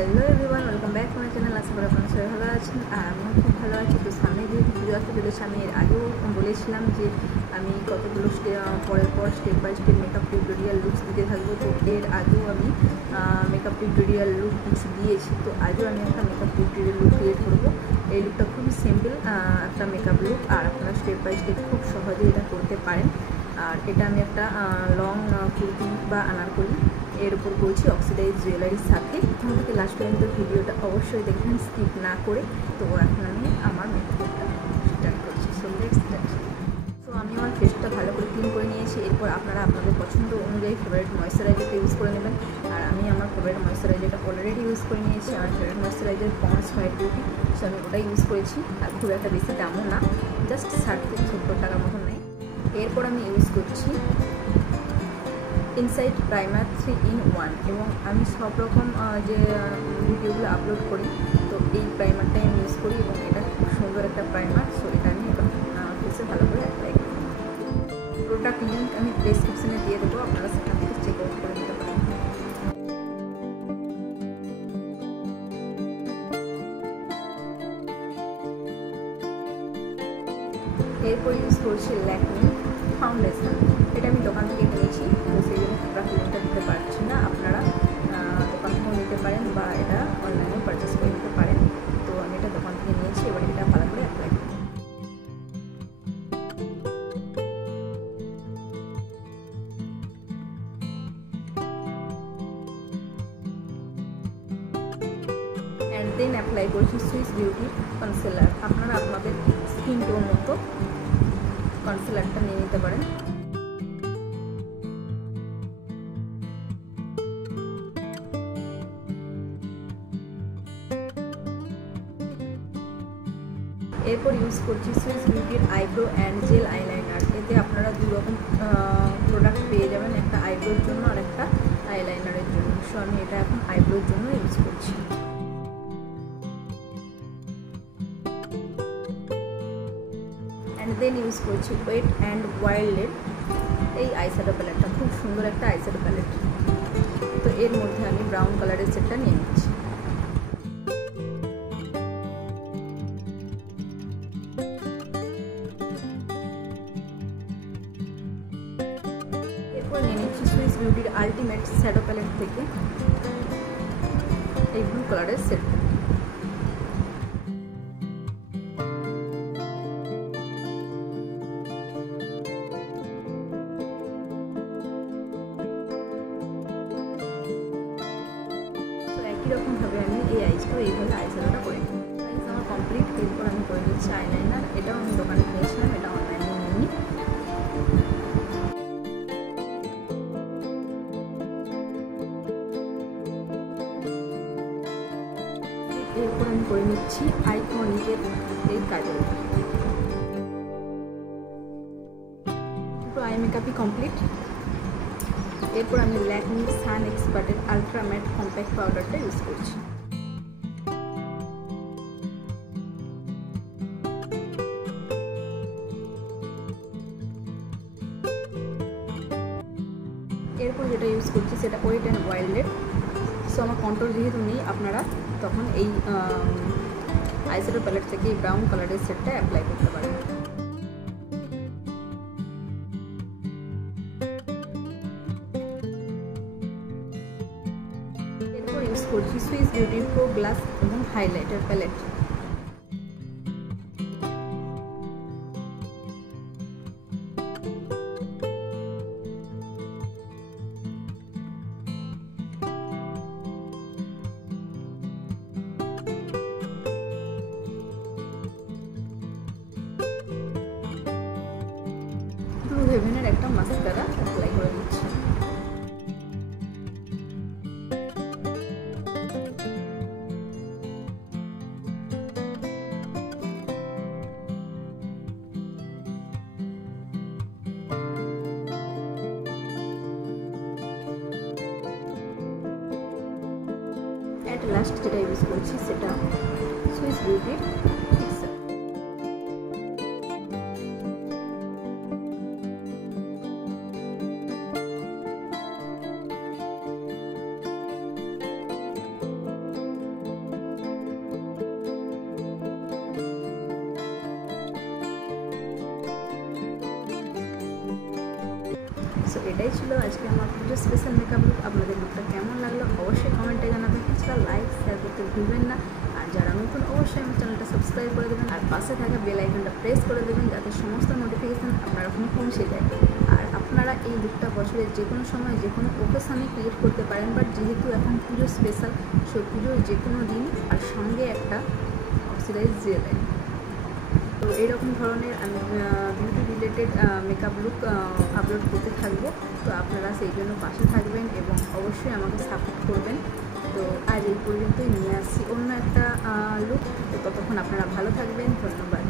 Hello everyone, welcome back to my channel. আশা করি আপনারা সবাই ভালো আছেন আর আমিও খুব ভালো আছি। তো সামনে যেহেতু পুজো আসতে চলেছে, আমি এর আগেও বলেছিলাম যে আমি কতগুলো পরের পর step by step makeup tutorial looks দিতে থাকবো। তো এর আগেও আমি মেকআপ টিউটোরিয়াল লুক কিছু দিয়েছি, তো আজও আমি একটা মেকআপ টিউটোরিয়াল লুক ক্রিয়েট করবো। এই লুকটা খুবই সিম্পল একটা মেকআপ লুক, আর আপনারা স্টেপ বাই স্টেপ খুব সহজেই এটা করতে পারেন। আর এটা আমি একটা লং কুর্তি বা আনারকলি এর উপর করছি অক্সিডাইজ জুয়েলারির সাথে। প্রথম থেকে লাস্ট পর্যন্ত ভিডিওটা অবশ্যই দেখবেন, স্কিপ না করে। তো এখন আমি আমার মেকআপটা স্টার্ট করছি। সো আমি আমার ফেসটা ভালো করে ক্লিন করে নিয়েছি। এরপর আপনারা আপনাদের পছন্দ অনুযায়ী ফেভারিট ময়েশ্চারাইজারটা ইউজ করে নেবেন। আর আমি আমার ফেভারিট ময়েশ্চারাইজারটা অলরেডি ইউজ করে নিয়েছি। আমার favourite moisturiser Pond's white beauty, so আমি ওটাই ইউজ করেছি। আর খুব একটা বেশি দামও না, জাস্ট 60 থেকে 70 টাকার মতন নেই। এরপর আমি ইউজ করছি ইনসাইড প্রাইমার 3-in-1, এবং আমি সব রকম যে ভিডিওগুলো আপলোড করি তো এই প্রাইমারটাই আমি ইউজ করি, এবং এটা খুব সুন্দর একটা প্রাইমার। সো এটা আমি এখন ফেসে ভালো করে অ্যাপ্লাই করি। প্রোডাক্ট লিঙ্ক আমি ডেসক্রিপশনে দিয়ে দেবো, আপনারা সেখান থেকে চেক আউট করে নিতে পারেন। এরপর ইউজ করছি ল্যাকমি ফাউন্ডেশন। এটা আমি দোকান থেকে কিনেছি, তো সেই জন্য প্রোডাক্ট লিঙ্কটা দিতে পারছি না। আপনারা দোকান থেকেও নিতে পারেন বা এটা অনলাইনেও পারচেস করে নিতে পারেন। তো আমি এটা দোকান থেকে নিয়েছি, এবার এটা ভালো করে অ্যাপ্লাই করি। অ্যান্ড দেন অ্যাপ্লাই করছি সুইস বিউটির কনসিলার। আপনারা আপনাদের স্কিন টোন মতো কনসিলারটা নিয়ে নিতে পারেন। এরপর ইউজ করছি সুইস বিউটির আইব্রো অ্যান্ড জেল আইলাইনার। এতে আপনারা দুই রকম প্রোডাক্ট পেয়ে যাবেন, একটা আইব্রোর জন্য আর একটা আইলাইনারের জন্য। সো আমি এটা এখন আইব্রোর জন্য ইউজ করছি। অ্যান্ড দেন ইউজ করছি ওয়েট অ্যান্ড ওয়াইল্ডের এই আইশ্যাডো প্যালেটটা, খুব সুন্দর একটা আইশ্যাডো প্যালেট। তো এর মধ্যে আমি ব্রাউন কালারের সেটটা নিয়ে নিচ্ছি। এরপর নিয়ে নিচ্ছি সুইস বিউটির আলটিমেট শ্যাডো প্যালেট থেকে এই ব্লু কালারের সেটটা। এরকমভাবে আমি এই এইভাবে আইশ্যাডোটা করে নিই। আইস আমার কমপ্লিট। এরপর আমি করে নিচ্ছি আইলাইনার। এটাও আমি দোকানে কিনেছিলাম, এটা অনলাইনে নিইনি। এরপর আমি করে নিচ্ছি আইকনিকের এই কাজলটা। পুরো আই মেকআপই কমপ্লিট। এরপর আমি ল্যাকমি সান এক্সপার্টের আলট্রা ম্যাট কম্প্যাক্ট পাউডারটা ইউজ করছি। এরপর যেটা ইউজ করছি সেটা ওয়েট অ্যান্ড ওয়াইল্ডের। সো আমার কন্ট্রোল যেহেতু নেই, আপনারা তখন এই আইশ্যাডো প্যালেট থেকে এই ব্রাউন কালারের সেটটা অ্যাপ্লাই করতে পারেন। এরপর ইউজ করছি সুইস বিউটির প্রো গ্লাস এবং হাইলাইটার প্যালেট। ব্লু হেভেনের একটা মাস্কারা অ্যাপ্লাই করে দিচ্ছি। অ্যাট লাস্ট যেটা ইউজ করছি সেটা সুইস বিউটির ফিক্সার। সো এটাই ছিল আজকে আমার পুজো স্পেশাল মেকআপ লুক। আপনাদের লুকটা কেমন লাগলো অবশ্যই কমেন্টে জানাবেন। এছাড়া লাইক শেয়ার করতে ভুলবেন না। আর যারা নতুন অবশ্যই আমার চ্যানেলটা সাবস্ক্রাইব করে দেবেন আর পাশে থাকা বেল আইকনটা প্রেস করে দেবেন যাতে সমস্ত নোটিফিকেশান আপনার ওখানে পৌঁছে যায়। আর আপনারা এই লুকটা বছরের যে কোনো সময় যে কোনো ওকেশনে ক্রিয়েট করতে পারেন, বাট যেহেতু এখন পুজো স্পেশাল, সো পুজোর যে কোনো দিন আর সঙ্গে একটা অক্সিডাইজ জেল। তো এইরকম ধরনের আমি beauty related makeup look upload করতে থাকবো। তো আপনারা সেই জন্য পাশে থাকবেন এবং অবশ্যই আমাকে সাপোর্ট করবেন। তো আজ এই পর্যন্তই নিয়ে আসছি অন্য একটা লুক। তো ততক্ষণ আপনারা ভালো থাকবেন। ধন্যবাদ।